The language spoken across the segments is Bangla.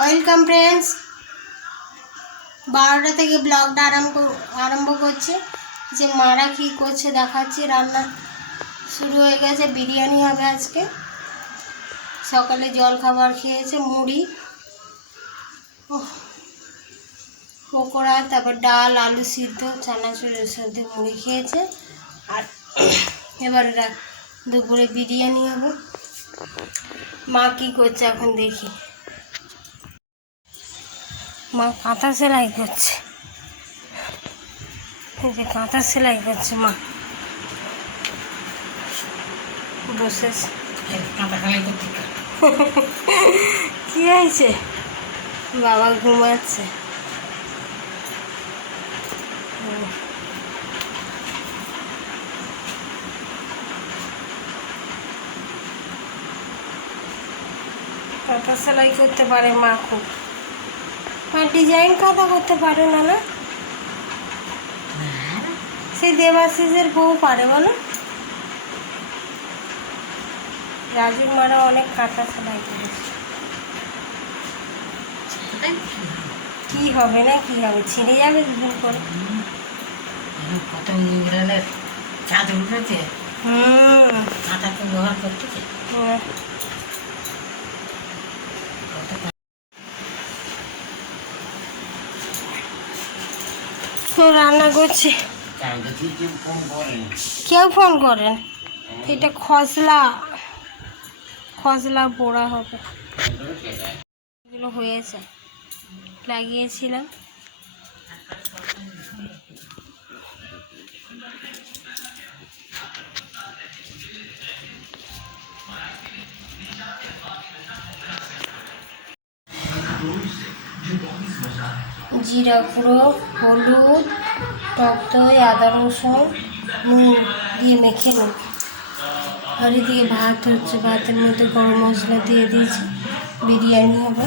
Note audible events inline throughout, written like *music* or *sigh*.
Welcome friends. বারোটা থেকে ব্লগটা আরম্ভ আরম্ভ করছে। যে মারা কী করছে দেখাচ্ছি, রান্না শুরু হয়ে গেছে, বিরিয়ানি হবে আজকে। সকালে জল খাবার খেয়েছে, মুড়ি পকোড়া, তারপর ডাল, আলু সিদ্ধ চানাচুরের সাথে মুড়ি খেয়েছে। আর এবার দুপুরে বিরিয়ানি হবে। মা কী করছে এখন দেখি। মা কাঁথা সেলাই করছে। যে কাঁথা সেলাই করছে মা। বসেছে *laughs* কি হয়েছে? বাবা ঘুমাচ্ছে। কাঁথা সেলাই করতে পারে মা খুব। মা ডিজাইন কাঁথা করতে পারে না না? সেই দেবাশিসের বউ পারে বলো? রাজুর মারা অনেক কাঁথা সেলাই করেছে কি হবে না কি হবে? ছিঁড়ে যাবে দুদিন করে কত ইংরেলের চাঁদ উঠেছে। হুম। কাঁটাকে ব্যবহার করতেছে। হ্যাঁ। রান্না করছি। কেউ ফোন করেন। এটা খসলা খসলা পোড়া হবে। এগুলো হয়েছে। লাগিয়েছিলাম। জিরা গুঁড়ো, হলুদ, টক দই, আদা রসুন, নুন দিয়ে মেখে নিন আর এদিকে ভাত হচ্ছে, ভাতের মধ্যে গরম মশলা দিয়ে দিয়েছি। বিরিয়ানি হবে।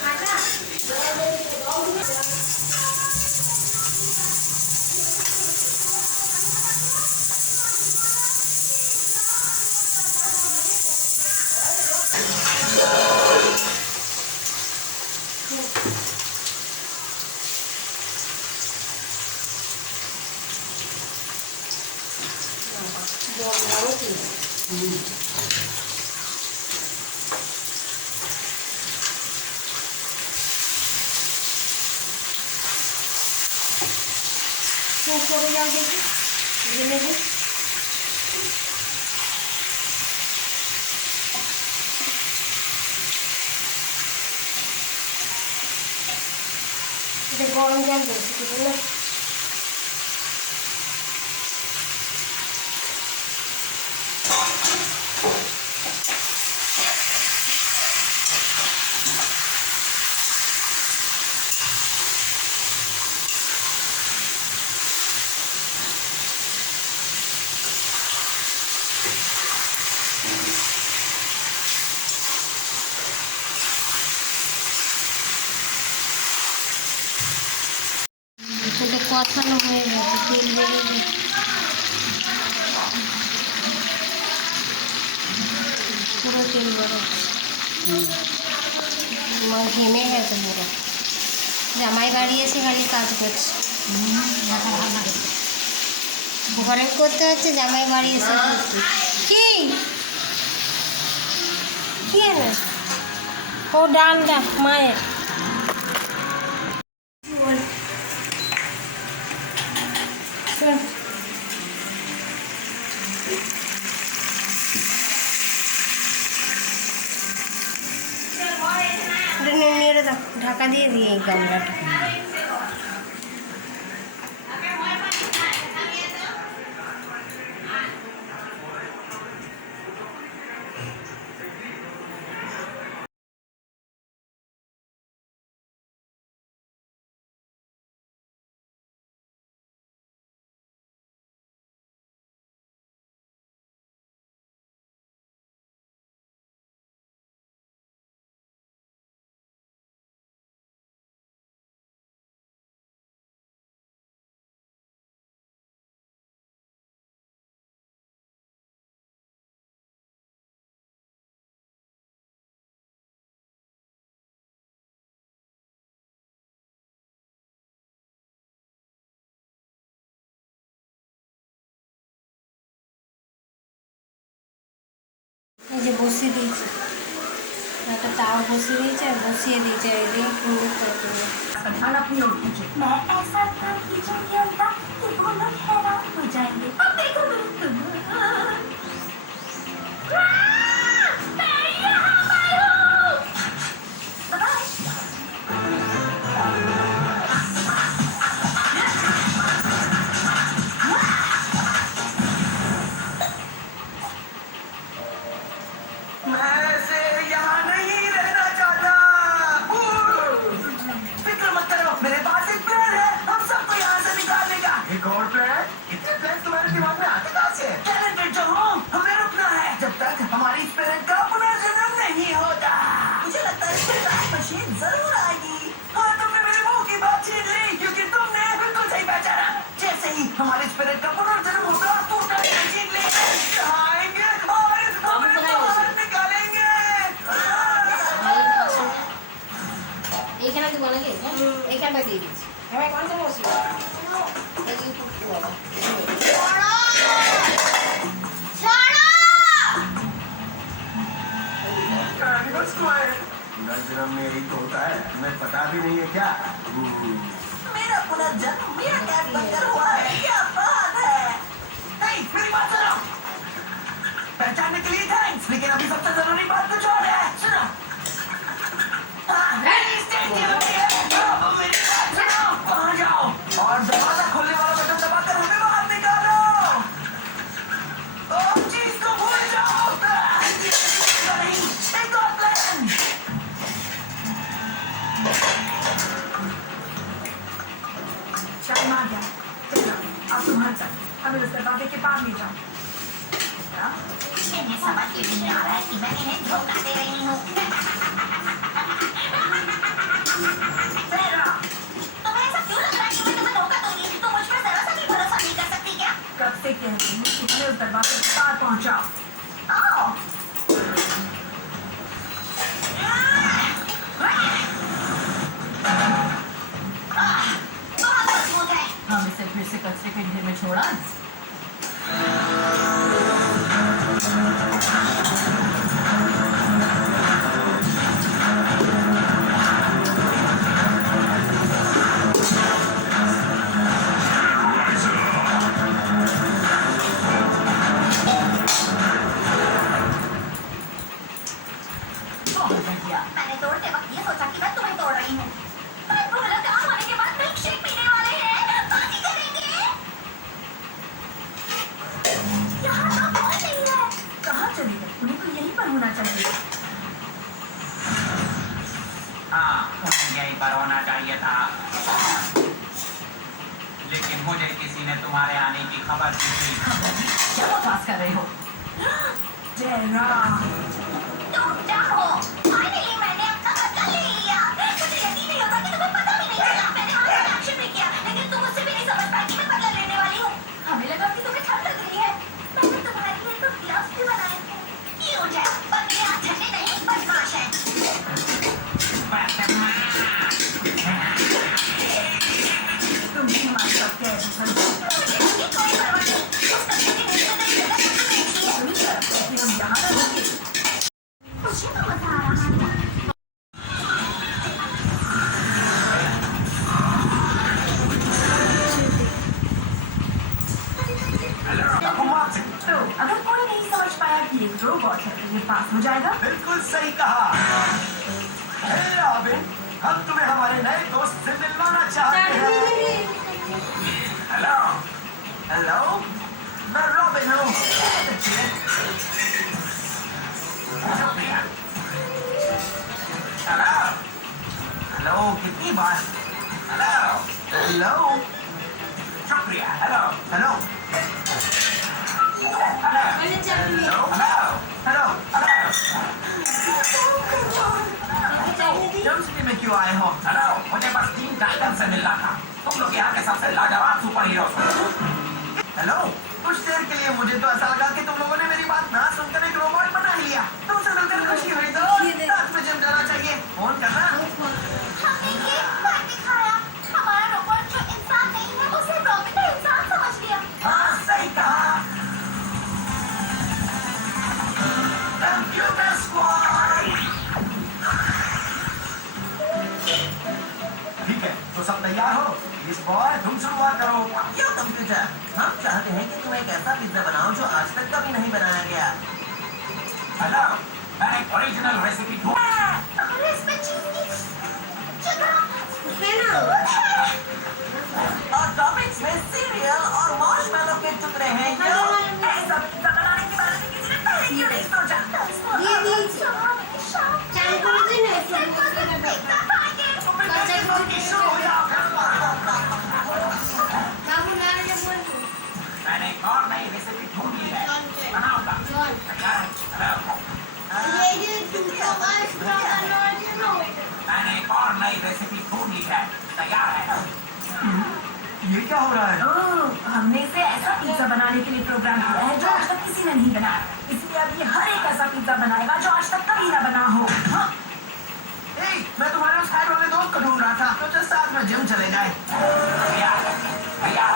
好的。হ্যাঁ করে যাও দেখি ঢেলে দিই এটা গরম জল দিয়েছি কি না এটা কষানো হয়ে গেছে তেল বেরিয়ে গেছে পুরো তেল বেরোচ্ছে মা ঘেমে গেছে পুরো জামাই বাড়ি এসে বাড়ির কাজ করছে। ঘরে করতে হচ্ছে জামাই বাড়ি এসে কি? কি ও ডালটা, মায়ের। দাম রাখি এই যে বসিয়ে দিয়েছি একটা তাও বসিয়ে দিয়েছে আর বসিয়ে দিয়েছে এই পুরো করে और अपने उठ कीजिए मैं ऐसा काम कीजिए कि उनका कि वो लोग हैरान हो जाएँगे गौर पे है इतने प्लान तुम्हारे दिमाग में आते कहाँ से टैलेंटेड जो हूँ हमें रुकना है जब तक हमारी इस प्लेनेट का पुनर्जन्म नहीं होता मुझे लगता है? इसमें टाइम मशीन ज़रूर आएगी और तुमने मेरे मुँह की बात छीन ली क्योंकि तुमने बिल्कुल सही पहचाना जैसे ही हमारे इस प्लेनेट का पुनर्जन्म होगा तो टाइम मशीन ले এখানে দিব নাকি এখানটা দিয়ে দিচ্ছি আমার কোন সমস্যা मेरी तो होता है मैं पता भी नहीं है क्या side poncho. Oh! Mommy said, "Here, that sticker in here, and throw it on." 这么大的？hello कितनी बार हेलो हेलो शुक्रिया hello hello hello hello hello city में क्यों आए हो हेलो मुझे बस टाइटन से मिलना था तुम लोग यहाँ के सबसे लाजवाब सुपर हीरो हेलो कुछ देर के लिए मुझे तो ऐसा लगा कि तुम लोगों ने मेरी बात ना सुनकर एक रोबोट बना ही लिया तो जाना चाहिए फ़ोन करना नई रेसिपी ढूंढ ली है तैयार है। ये क्या हो रहा है? ओह, हमने इसे ऐसा पिज्जा बनाने के लिए प्रोग्राम किया है जो आज तक किसी ने नहीं बनाया। इसलिए अब ये हर एक ऐसा पिज्जा बनाएगा जो आज तक कभी ना बना हो। हाँ, ए, मैं तुम्हारे उस वाले दोस्त को ढूंढ रहा था तो चल साथ में जिम चले जाए। भैया भैया।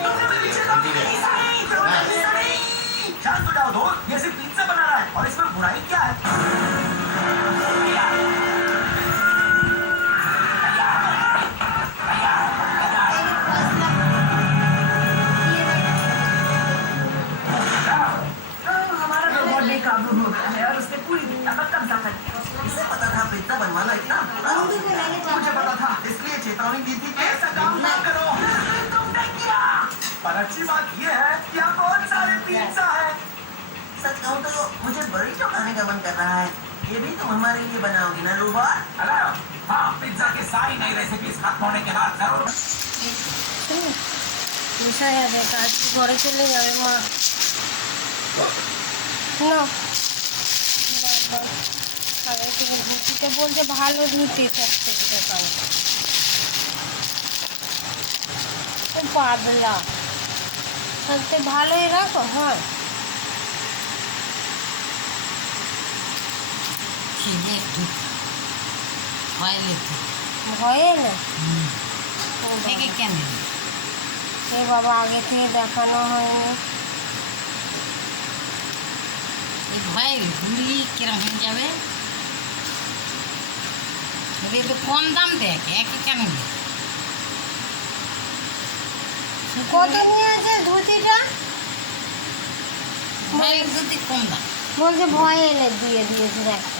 तुमने मेरी चेतावनी नहीं सुनी, तुमने नहीं। शांत हो जाओ दोस्त ये सिर्फ़ पिज्जा बना रहा है और इसमें बुराई क्या है? মিশা যাবে কাজ ঘরে চলে যাবে মা। না। ধুতিতে বলছে ভালো ধুতি সব থেকে দোকানে ও সবচেয়ে ভালো এরকম হয়। খিদে একটু। ভয় লেগে ভয়ে না? ও কেন? এ বাবা আগে থেকে দেখানো হয়নি। ভয় গুলি কিরম হয়ে যাবে? তো কম দাম দেখ একই কেন? কত নিয়েছে ধুতিটা? ভয়ের দুটি কম দাম। বলছে ভয় এনে দিয়ে দিয়েছে দেখো।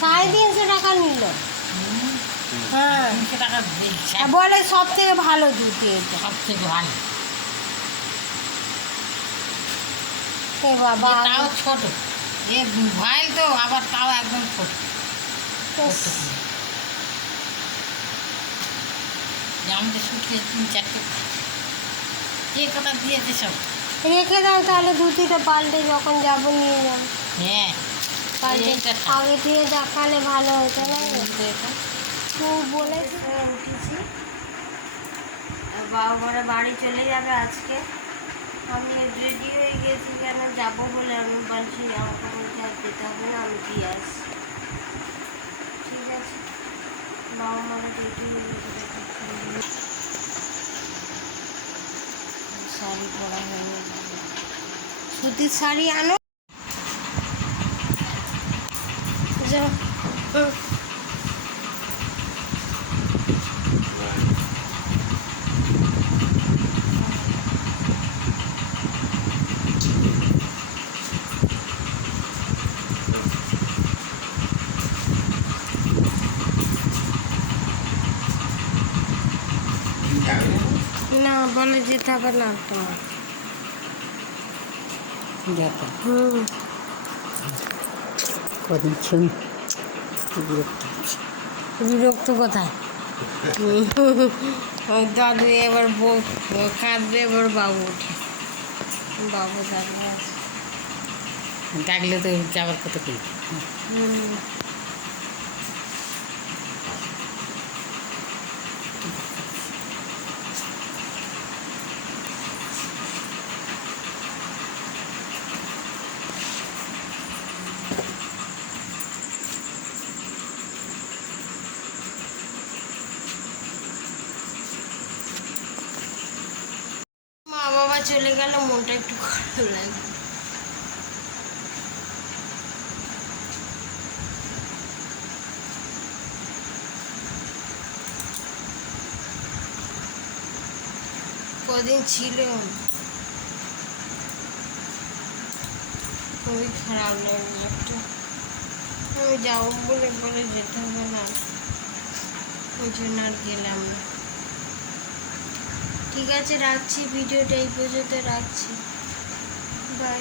সাড়ে তিনশো টাকা নিল। হ্যাঁ। তিনশো টাকা বলে সব থেকে ভালো ধুতি এটা। সবচেয়ে ভালো। এ বাবা। তাও ছোট। এ ভাইল তো আবার তাও একদম ছোট। আমাদের শুটকে তিন চারটে কে কথা দিয়েছে সব? রেখে দাও তাহলে ধুতিটা পাল্টে যখন যাব নিয়ে যাব। হ্যাঁ। আগে থেকে দেখালে ভালো হতো না? এটা তো বলেছি উঠেছি বাবা ঘরে বাড়ি চলে যাবে আজকে। আমি রেডি হয়ে গেছি কেন যাব বলে আমি বলছি, আমাকে বলছে আর যেতে হবে না, আমি দিয়ে আসছি। ঠিক আছে। বাবা মারা রেডি হয়ে গেছে শাড়ি পরা হয়ে গেছে। সুতির শাড়ি আনো। যাও। বলে যেতে হবে না দেখো। হুম। কদিন শুনি। বিরক্ত। বিরক্ত কোথায়? দাদু এবার বউ কাঁদবে এবার বাবু উঠে। বাবু দাদু ডাকলে তো যাওয়ার কথা কই হুম মা বাবা চলে গেল মনটা একটু খারাপ লাগে কদিন ছিল খুবই খারাপ লাগে একটা। আমি যাব বলে বলে যেতে হবে না। ওই জন্য আর গেলাম না। ঠিক আছে, রাখছি। ভিডিওটা এই পর্যন্ত রাখছি। বাই